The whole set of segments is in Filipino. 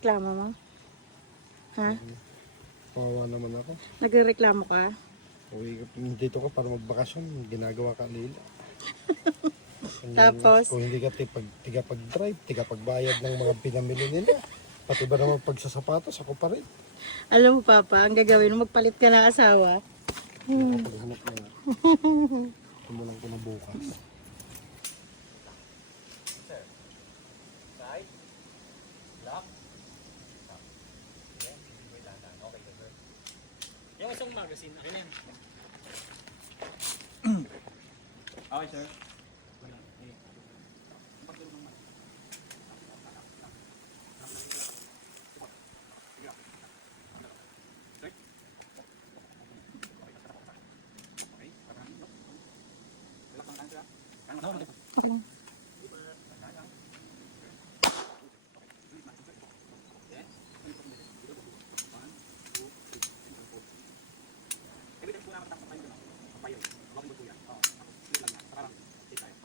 Reklamo mo? Ha? Kawawa naman ako. Nagrereklamo ka? Uwi dito ka para magbakasyon. Ginagawa ka lila. Tapos? Kung hindi ka tiga-pag-drive, tiga-pagbayad ng mga pinamili nila. Pati ba naman pagsasapatos, ako pa rin. Alam mo, Papa, ang gagawin mo, magpalit ka ng asawa. Paghanap na nga. Tumulang ko na bukas. Yung isang magazine, akin yan. Okay, sir.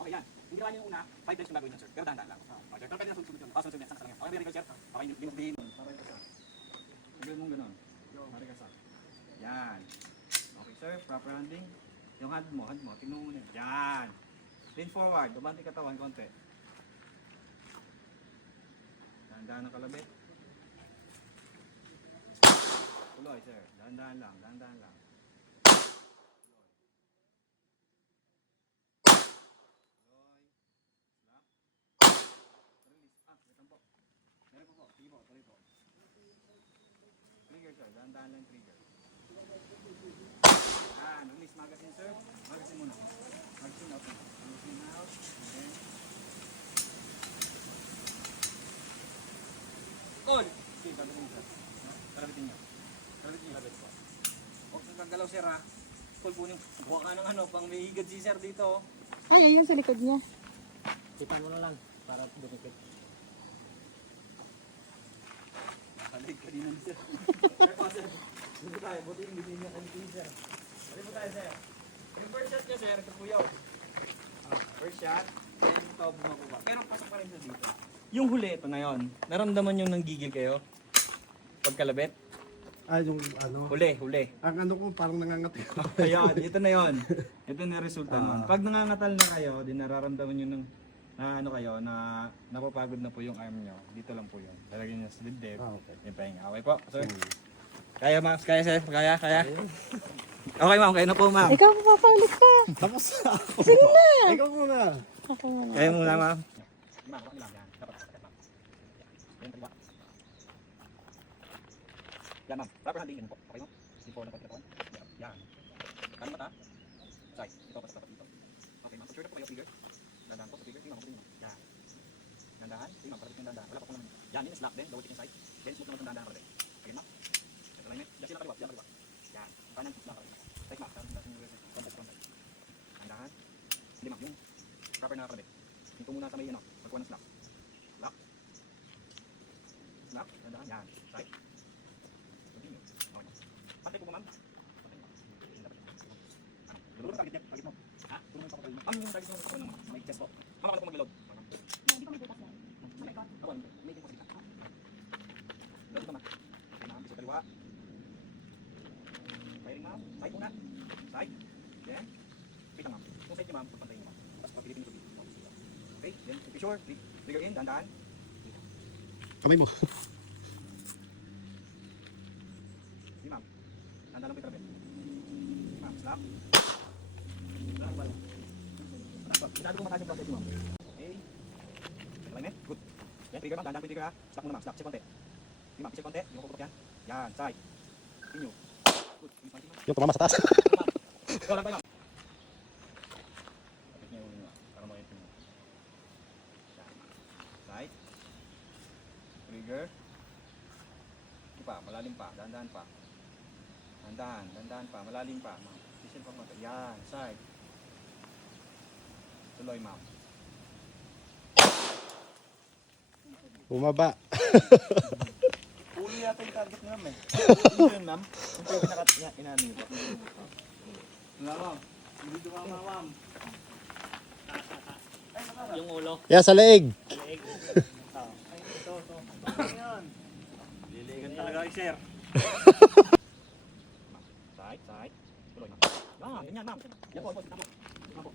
Okay, yan. Hindi naman yung una, 5 days yung gagawin yan, sir. Pero dahan-dahan lang. Okay, pero pwede na sunod-sunod yun. Sunod-sunod yan, sana lang yan. Okay, very good, sir. Okay, limubihin. Sabay ka sa. Gawin mong ganun. Sabay ka sa. Yan. Okay, sir. Proper handling. Yung hand mo. Tingnan mo muna. Yan. Lean forward. Dumanti katawan konti. Dahan-dahan ang kalabit. Tuloy, sir. Dahan-dahan lang. Dahan-dahan lang. Trigger, sir. Dahan-dahan lang trigger. Release magazine, sir. Magazine muna. Magazine out. Magazine out. And then... Good! Okay, gagawin niyo, sir. Karabitin niyo. Karabitin niyo. Huwag kang gagalaw, sir, ha. Cool po niyo. Buha ka ng pang may higad si sir dito. Ay, ayun sa likod niya. Sipan mo na lang para dumikit. Nakalig ka din lang, sir. Sir, dito tayo. Buti hindi niya kanitin, sir. Dito tayo, sir. Yung first shot niya, sir, kapuyaw. First shot, then ito, bumababa. Pero pasok pa rin siya dito. Yung huli, ito na yun. Naramdaman yung nanggigil kayo? Pagkalabit? Yung ano. Huli. Ang ano ko parang nangangati. Ayan, ito na yun. Ito na resulta nun. Pag nangangatal na kayo, di nararamdaman nyo ng na ano kayo, na napapagod na po yung arm nyo. Dito lang po yun. Talagyan nyo sa dibdib. Okay. Yung pahinga. Okay po, sir. Kaya, ma'am. Kaya, sir. Kaya. Okay, ma'am. Kaya na po, ma'am. Ikaw, papaulit ka. Tapos ako. Sige na. Ikaw muna. Ako muna. Kaya muna, ma'am. Ma'am, bakit lang yan? Dapat sakit, ma'am. Yan, taliwa. Yan, ma'am. Proper handling yun po. Okay, ma'am? Before na pagkatawan. Yan. Kanan mata. Side. Ito, pasok dito. Okay, ma'am. Sure na po kayo, trigger. Dandahan po sa trigger. Sige, ma'am. Yan. Dandahan. Sige, ma'am. Parapit yung dandahan. Wala pa po naman. Yan, yun is lock din. Double check inside. Then, smooth naman yung dandahan parapit. Okay, ma'am. Alignment. Diyan sila kaliwa. Diyan kaliwa. Yan. Kanan. Lock. Right, ma'am. Dandahan. Hindi, ma'am. Yung proper na parapit. Hinto muna sa may ano. Pagkuha ng slap. Lock. Slap. Dandahan. Yan. Side. Continue. Okay. Pantay po ba, ma'am? Pantay mo. Lulunod ang target niya. Target mo. Ha? Lulunod ang target mo. Ma'am, yung target mo sa mga may chest po. Ma'am, ako na po mag-reload. Hindi ko may butas na. Ako, may din po sa gitna. Reload ito, ma'am. Okay, ma'am. Bisa kaliwa. Firing, ma'am. Side muna. Side. Then, wait lang, ma'am. Yung side niyo, ma'am, pagpantayin niyo, ma'am. Tapos pagpilitin niyo dito. Okay, then, be sure. Trigger in, dahan-dahan. Kamay mo. Sige, ma'am. Dahan-dahan lang po yung trapet. Sige, ma'am. Slap. Slap, wala. Masyado kong mataas yung process niyo, ma'am. Okay. Alignment. Good. Yan, trigger, ma'am. Dahan-dahan po yung trigger, ha. Slap muna, ma'am. Slap. Check konti. Sige, ma'am. Check konti. Yung kukutok yan. Yan. Side. Continue. Good. Yung tumama sa taas. Ikaw lang tayo, ma'am. Kapit niya yung ulo niyo, para makita niyo. Yan. Side. Trigger. Hindi pa, malalim pa. Dahan-dahan pa. Dahan-dahan pa. Malalim pa, ma'am. Pisil pa mata. Yan. Side. Tuloy, ma'am. Bumaba. Uli yata yung target niyo, ma'am, eh. Uli yun, ma'am. Yung pwede inaano niyo pa. Wala, ma'am. Dito ka, ma'am. Yung ulo. Yeah, sa leeg. Ay, ito. Yan. Tuloy, sir. Side, side. Tuloy, ma'am. Ah, ganyan, ma'am. Yan po, yan po.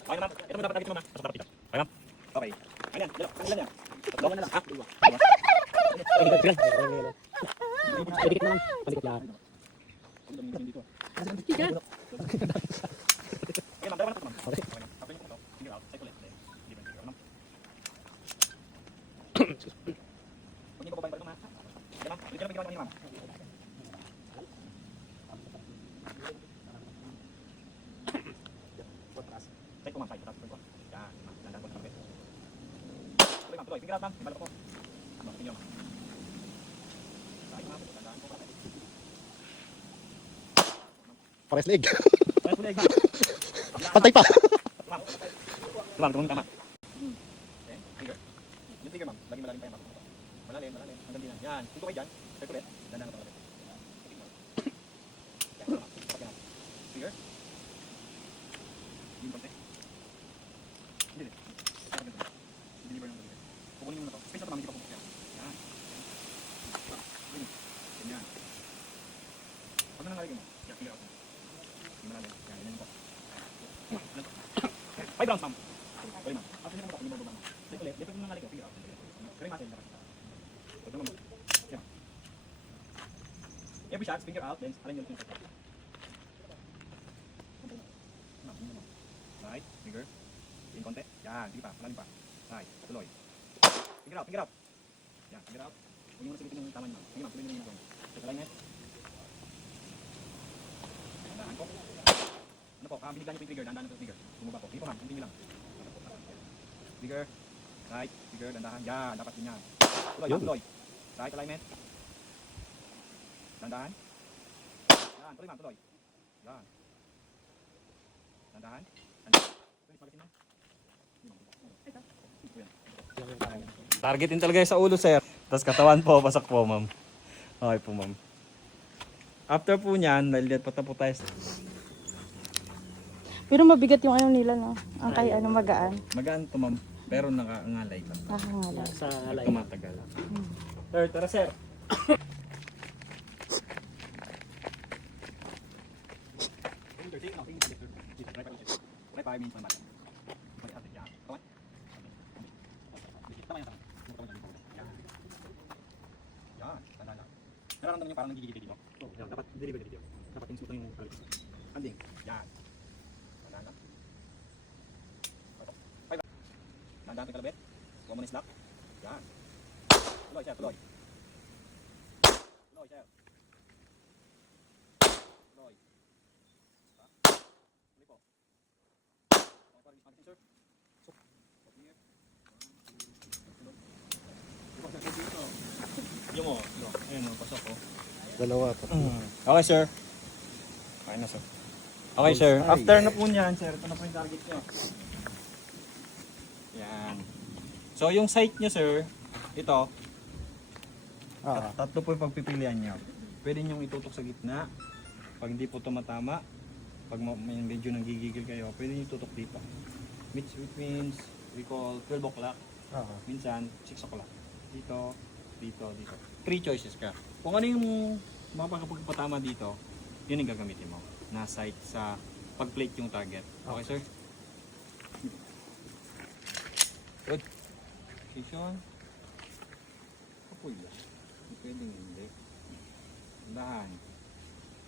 Okay, ma'am. Ito mo dapat dito, ma'am. Pasok dapat dito. Okay, ma'am. Okay. Ganyan, dalawa. Ganyan yan. Tatlo na lang. Ha? Dalawa. Pwede ka naman. Palikot lang. Okay, ma'am. Dalawa na ito, ma'am. Okay, ma'am. Tapos yung ito. Finger out. Side ulit. Hindi ba? Okay, ma'am. Huwag niyo pababayin pa rin, ma'am. Okay, ma'am. Ulit ka na ginawa niyo, ma'am. Side po, ma'am. Side. Tapos po. Yan, ma'am. Dandan po sa kapit. Tuloy, ma'am. Tuloy. Finger out, ma'am. May balot po. Ma'am, finger, ma'am. Side, ma'am. Dandan po. Pares leg. Pares ulit, ma'am. Pantay pa. Ma'am. Ma'am, tumulong ka, ma'am. Okay, finger. Yung finger, ma'am. Laging malalim pa yan, ma'am. Malalim, malalim. Hanggang din yan. Yan. Punto kayo dyan. Circle ulit. Dandan ka pa. Yan, ma'am. Okay, ma'am. Finger. Yung konti. Hindi, hindi. I-deliver yung finger. Kukunin mo na to. Space na to, ma'am. Hindi pa pupunta yan. Yan. Ganyan. Pag na nangaligin mo. Yan, finger out. Hindi malalim. Yan, ganyan po. 5 rounds, ma'am. Sorry, ma'am. After nyo po, hindi mo ma'am. Like ulit, lipat mo ng ngalig ko. Figure out. Pero yung muscle, dapat. Huwag naman mo. Yan. Every shot, finger out, then alin yung finger. Ma'am, yun naman. Right, finger. In konti. Yan, sige pa, malalim pa. Right, tuloy. Finger out, finger out. Yan, finger out. Huwag nyo muna silitin yung tama nyo, ma'am. Sige, ma'am, tuloy nyo yung check alignment. Tandaan ko. Ano po, binigyan niyo po yung trigger, dandahan ng trigger. Bumaba po. Hindi po, ma'am, hindi lang. Trigger, right, trigger, dandahan. Yan, dapat din yan. Tuloy, ma'am, tuloy. Right alignment. Dandahan. Yan, tuloy, ma'am, tuloy. Yan. Dandahan. Dandahan. Tuloy, pagasin, ma'am. Targetin talaga sa ulo, sir. Tapos katawan po, pasak po, ma'am. Okay po, ma'am. After po niyan, nalilit pa po tayo. Pero mabigat yung ano nila, no? Ang kay ano magaan. Magaan to, ma'am. Pero nakaangalay lang. Nakakangalay. Sa alay. Tumatagal. Sir, tara, sir. Nararamdaman niyo parang nagigigil dito. Oo, yan. Dapat deliver dito. Dapat insutan yung kalit. Anding. Yan. Tandaan lang. Tandaan yung kalabit. Huwag mo na snap. Yan. Tuloy, sir. Tuloy. Tuloy, sir. Tuloy. Tuloy po. Okay, parang ismakin, sir. So, here. Yung mo. Ayun, pasok ko. Dalawa, tatlo. Okay, sir. Okay na, sir. Okay, sir. After na po niyan, sir, ito na po yung target nyo. Yan. So, yung sight nyo, sir, ito, tatlo po yung pagpipilian nyo. Pwede nyo itutok sa gitna. Pag hindi po tumatama, pag may medyo nanggigigil kayo, pwede nyo itutok dito. Which means, we call 12 o'clock. Minsan, 6 o'clock. Dito, dito, dito. 3 choices ka. Kung ano yung mapagpatama dito, yun yung gagamitin mo. Na sight sa pag-plate yung target. Okay, sir? Good. Position. Kapoy lang. Pwedeng hindi. Tandahan.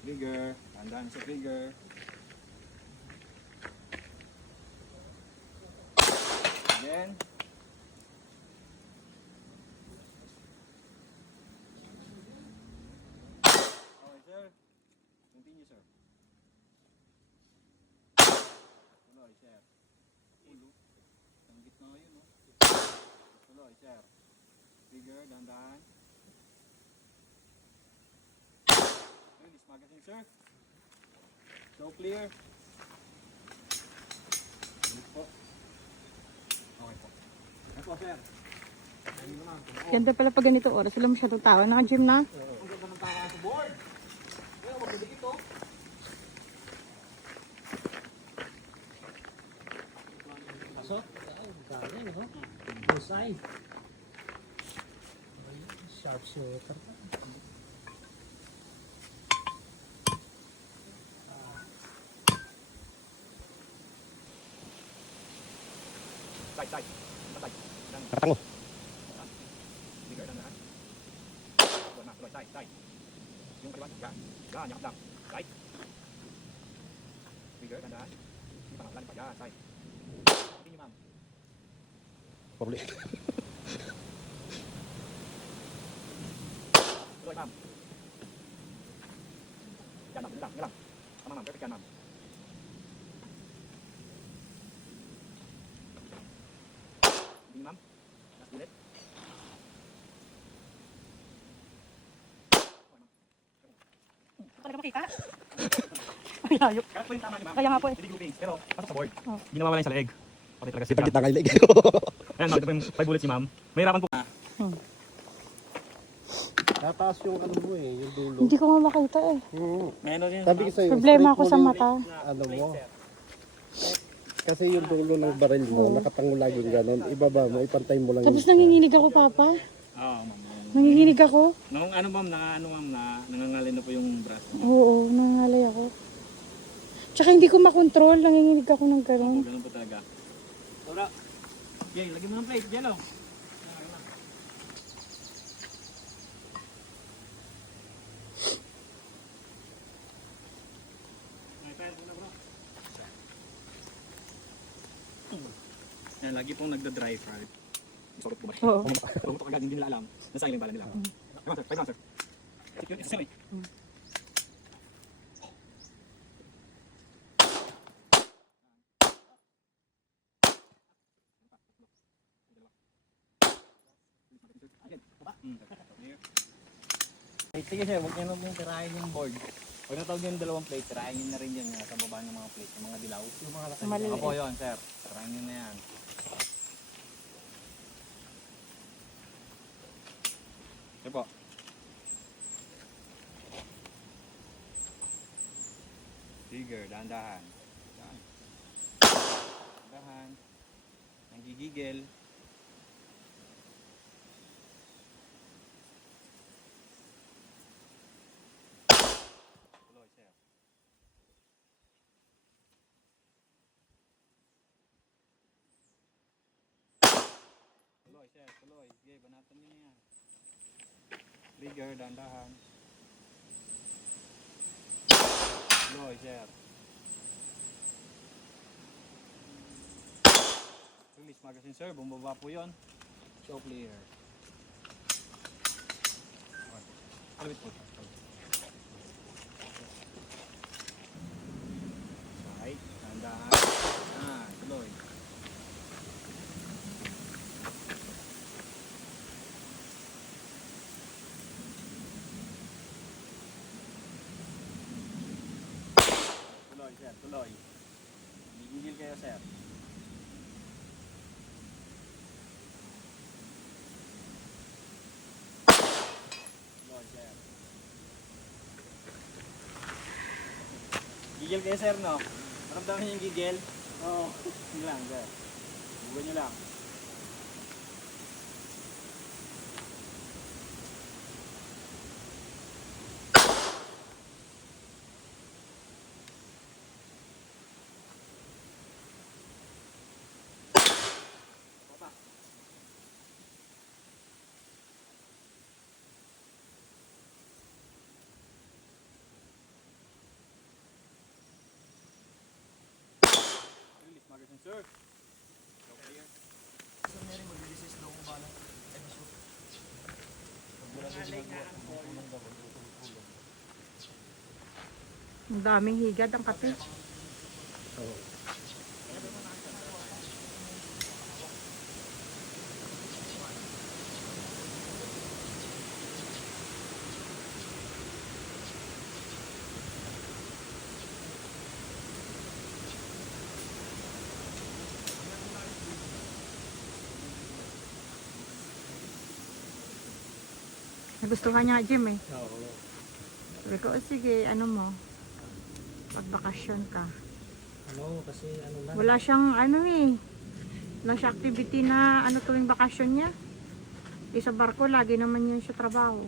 Trigger. Tandahan sa trigger. And then, okay, sir. Continue, sir. Tuloy, sir. Ulo. Ang gitna yun, no? Tuloy, sir. Trigger, dandahan. Release magazine, sir. So clear. Ulit po. Okay po. Okay po, sir. Ganda pala pag ganito oras. Sila masyadong tao. Naka-gym na. Ang ganda ng tao sa board. Kaya mabulig ito. Pasok. Galing, no? Busay. Sharp shooter. Side, side. Side. Dan. Nakatango. Bigger, dandahan. Tuloy, ma'am. Tuloy, side, side. Yung kaliwan, yan. Yan, yakap lang. Side. Bigger, dandahan. Hindi pa, lalim pa. Yan, side. Continue, ma'am. Probably. Tuloy, ma'am. Yan, ma'am. Yan lang, yan lang. Tama, ma'am. Perfect yan, ma'am. Continue, ma'am. Last bullet. Talaga makita? Ay, hayop. Kahit po yung tama niyo, ma'am. Kaya nga po eh. Hindi grouping. Pero, pasok sa board. Oh. Hindi nawawala yung sa leeg. Okay talaga Ipag siya. kita kay leg. Ayan, makita po yung 5 bullets si ma'am. Mahirapan po. Tataas yung ano mo eh, yung dulo. Hindi ko nga makita eh. Meron din. Sabi ko sa'yo, Problema straight ako mo sa yung mata. Ano mo. Kasi yung dulo ng baril mo, nakatango laging ganon. Ibaba mo, ipantay mo lang Tapos nanginginig ako, Papa. Oo, ma'am. Nanginginig ako. Nung ano ma'am, nangangalin na po yung braso. Oo, nangangalay ako. Tsaka hindi ko makontrol, nanginginig ako ng gano'n. Ganun po talaga. Ora. Yay, lagyan mo ng plate, yellow. Yan, lagi pong nagda-dry fry. Sorry po ba? Oo. Kung ito agad hindi nila alam, nasa ilang bala nila. 5 rounds, sir. 5 rounds, sir. Yun, isa sir eh. Sige sir, huwag niyo na pong tirahin yung board. Pag natawag niyo yung dalawang plate, tirahin niyo na rin yan sa baba ng mga plate, yung mga dilaw. Yung mga Maliliit. Opo yun sir, tirahin niyo na yan. Sige po. Trigger, dahan-dahan. Dahan. Nanggigigil. Tuloy, sir. Tuloy, sir. Tuloy. Sige, banatan niyo na yan. Trigger, dahan-dahan. Tuloy, sir. Release magazine, sir. Bumaba po yun. Show clear. Alawit po. Side. Dahan-dahan. Tuloy. Tuloy, sir. Tuloy. Gigigil kayo, sir. Tuloy, sir. Gigil kayo, sir, no? Maramdaman niyo yung gigil? Oo. Hindi lang, sir. Buwan niyo lang. Baba. Release magazine, sir. Show clear. Sir, meron mag-release daw kung bala. Ay, masuk. Ang daming higad ang kape. Nagustuhan niya, Jim eh. Oo. Sabi ko, "Oh, sige, ano mo, pagbakasyon ka." Ano, kasi ano lang. Wala siyang ano eh. Wala siyang activity na ano tuwing bakasyon niya. Sa barko, lagi naman yun sa trabaho.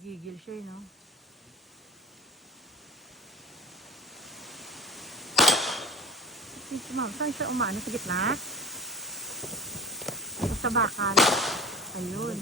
Gigil siya, no? Si ma'am, saan siya umano? Sa gitna? O sa bakal? Ayun.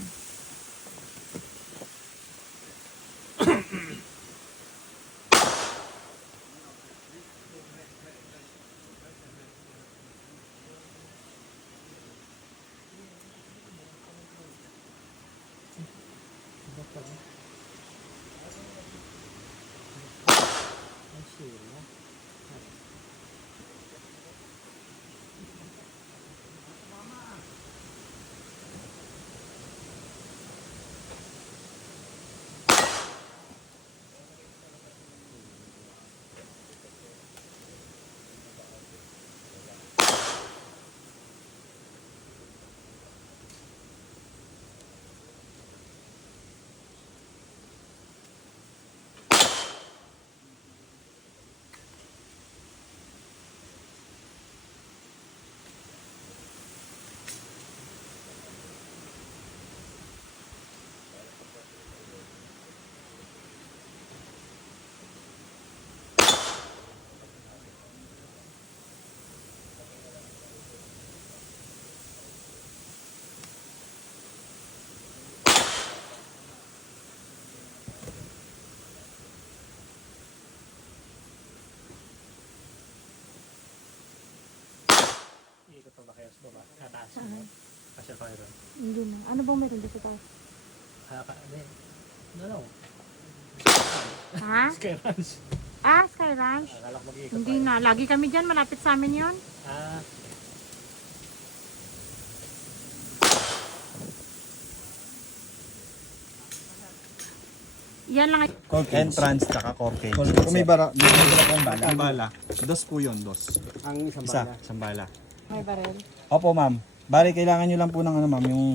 Ikot pa ba kayo sa baba? Tataas mo. Kasi pa rin. Hindi na. Ano bang meron dito tayo? No. Ha? Sky Ranch. Sky Ranch? Akala ko mag-iikot Hindi tayo. na. Lagi kami dyan. Malapit sa amin yon. Ah, Yan lang. Entrance tsaka cork Kung may bara kong bala. Ang bala. Dos po yun, dos. Ang isang Isa, bala. isang bala. May barel. Opo, ma'am. Bali, kailangan nyo lang po ng ano, ma'am, yung